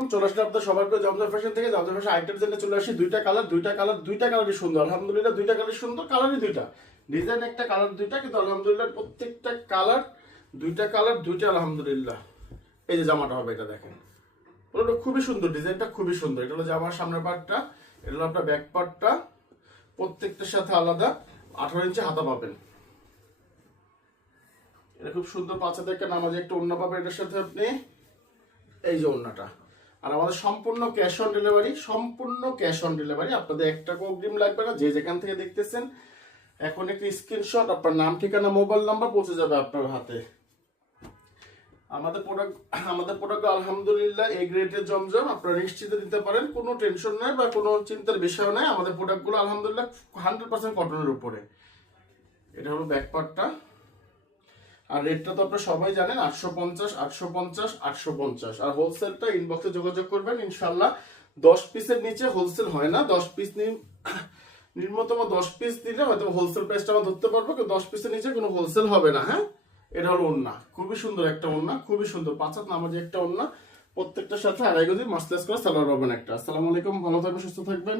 আলাইকুম, চলে আসলে আপনাদের সবার করে জমজম ফ্যাশন থেকে। জমজম ফ্যাশন আইটেম জেনে চলে আসি। দুইটা কালারই সুন্দর, আলহামদুলিল্লাহ। দুইটা কালারই সুন্দর, কালারই দুইটা, ডিজাইন একটা, কালার দুইটা, কিন্তু আলহামদুলিল্লাহ প্রত্যেকটা কালার দুইটা আলহামদুলিল্লাহ। এই যে জামাটা হবে, এটা দেখেন, ওটা খুবই সুন্দর, ডিজাইনটা খুবই সুন্দর। এটা হলো জামার সামনের পার্টটা, এটা হলো আপনার ব্যাক পার্টটা, প্রত্যেকটার সাথে আলাদা 18 ইঞ্চি হাতা পাবেন। এটা খুব সুন্দর, পাঁচা থেকে নামাজে একটা ওড়না পাবেন এটার সাথে আপনি। এই যে ওড়নাটা। আর আমাদের সম্পূর্ণ ক্যাশ অন ডেলিভারি, আপনাদের এক টাকা অগ্রিম লাগবে না। যে যেখান থেকে দেখতেছেন এখন একটা স্ক্রিনশট, আপনার নাম, ঠিকানা, মোবাইল নাম্বার পৌঁছে যাবে আপনার হাতে। আমাদের প্রোডাক্ট আলহামদুলিল্লাহ এ গ্রেডের জমজম, আপনারা নিশ্চিত নিতে পারেন, কোনো টেনশন নাই বা কোনো চিন্তার বিষয় নাই। আমাদের প্রোডাক্টগুলো আলহামদুলিল্লাহ 100% কটনের উপরে। এটা হলো ব্যাক পার্টটা। আর রেটটা তো আপনারা সবাই জানেন, 850। আর হোলসেলটা ইনবক্সে যোগাযোগ করবেন ইনশাল্লাহ। 10 পিসের নিচে হোলসেল হয় না। 10 পিস নিম্নতম 10 পিস দিলে হয়তো হোলসেল প্রাইসটা আমরা ধরতে পারবো, কিন্তু 10 পিসের নিচে কোনো হোলসেল হবে না। হ্যাঁ, এটা হলো ওড়না, খুবই সুন্দর একটা ওড়না, খুবই সুন্দর, 5 হাত নামাজে একটা ওড়না, প্রত্যেকটার সাথে 2.5 গজ মাসলেস করে সালোয়ার পাবেন একটা। আসসালামু আলাইকুম, ভালো থাকবেন, সুস্থ থাকবেন।